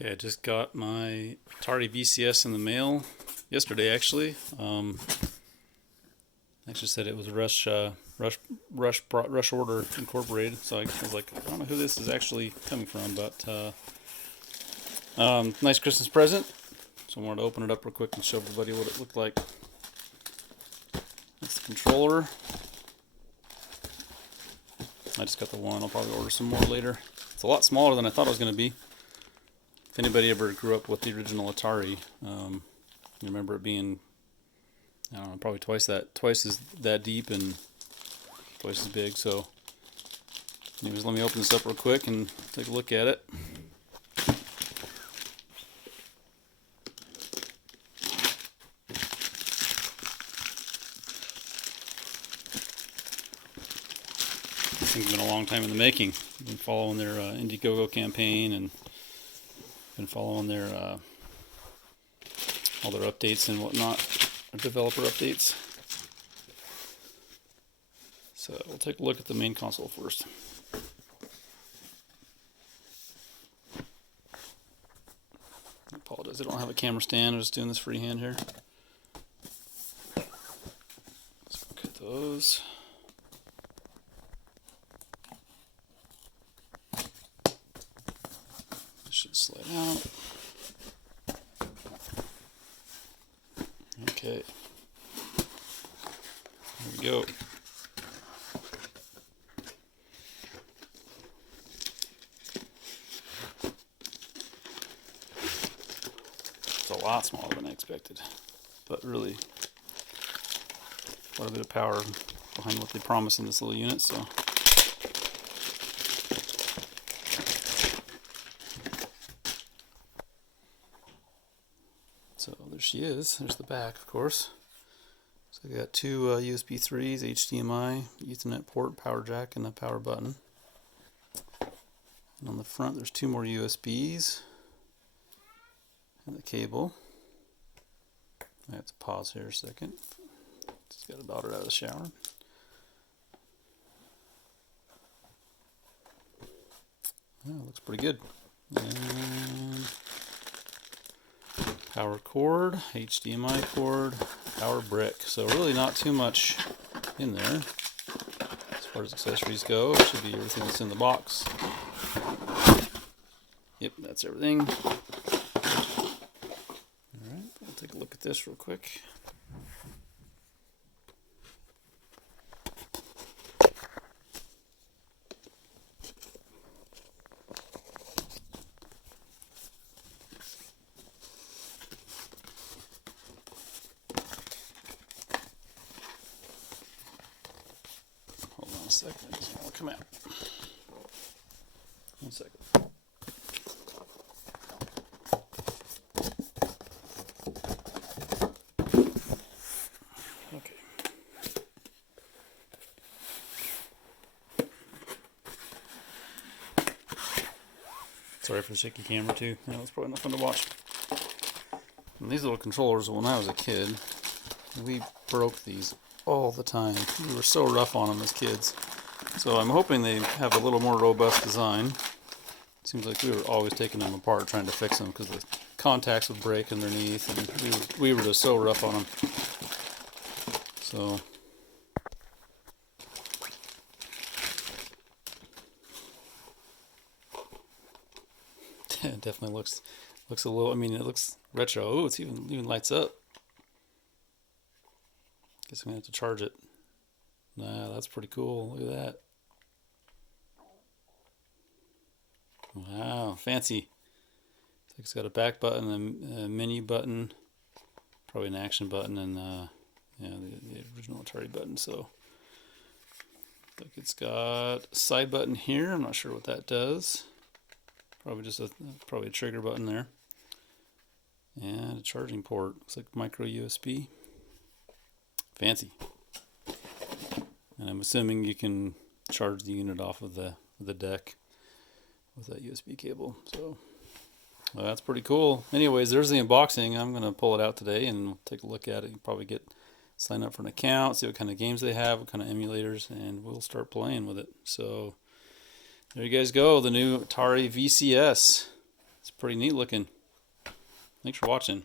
Okay, I just got my Atari VCS in the mail yesterday. Actually, actually said it was Rush Order Incorporated. So I was like, I don't know who this is actually coming from, but nice Christmas present. So I wanted to open it up real quick and show everybody what it looked like. That's the controller. I just got the one. I'll probably order some more later. It's a lot smaller than I thought it was going to be. If anybody ever grew up with the original Atari, you remember it being, I don't know, probably twice as that deep and twice as big. So, anyways, let me open this up real quick and take a look at it. I think it's been a long time in the making. I've been following their Indiegogo campaign and been following their all their updates and whatnot, their developer updates. So we'll take a look at the main console first. I apologize, I don't have a camera stand. I'm just doing this freehand here. Let's look at those. Should slide out. Okay. There we go. It's a lot smaller than I expected, but really quite a bit of power behind what they promise in this little unit. So there she is. There's the back, of course. So I got two USB 3s, HDMI, Ethernet port, power jack, and a power button. And on the front, there's two more USBs and the cable. I have to pause here a second. Just got a daughter out of the shower. Yeah, looks pretty good. And power cord, HDMI cord, power brick. So really not too much in there as far as accessories go. It should be everything that's in the box. Yep, that's everything. Alright, we'll take a look at this real quick. Hold on a second, it doesn't want to come out. 1 second. Okay. Sorry for the shaky camera too. That was probably not fun to watch. And these little controllers, when I was a kid, we broke these all the time. We were so rough on them as kids. So I'm hoping they have a little more robust design. Seems like we were always taking them apart trying to fix them because the contacts would break underneath, and we were just so rough on them. So it definitely looks a little. I mean, it looks retro. Oh, it's even lights up. Guess I'm gonna have to charge it. Nah, that's pretty cool. Look at that. Wow, fancy. It's got a back button, a menu button, probably an action button, and yeah, the original Atari button. So, like, it's got a side button here. I'm not sure what that does. Probably just probably a trigger button there, and a charging port. Looks like micro USB. Fancy. And I'm assuming you can charge the unit off of the deck with that USB cable. So well, that's pretty cool. Anyways, there's the unboxing. I'm going to pull it out today and take a look at it. You probably sign up for an account, see what kind of games they have, what kind of emulators, and we'll start playing with it. So there you guys go, the new Atari VCS. It's pretty neat looking. Thanks for watching.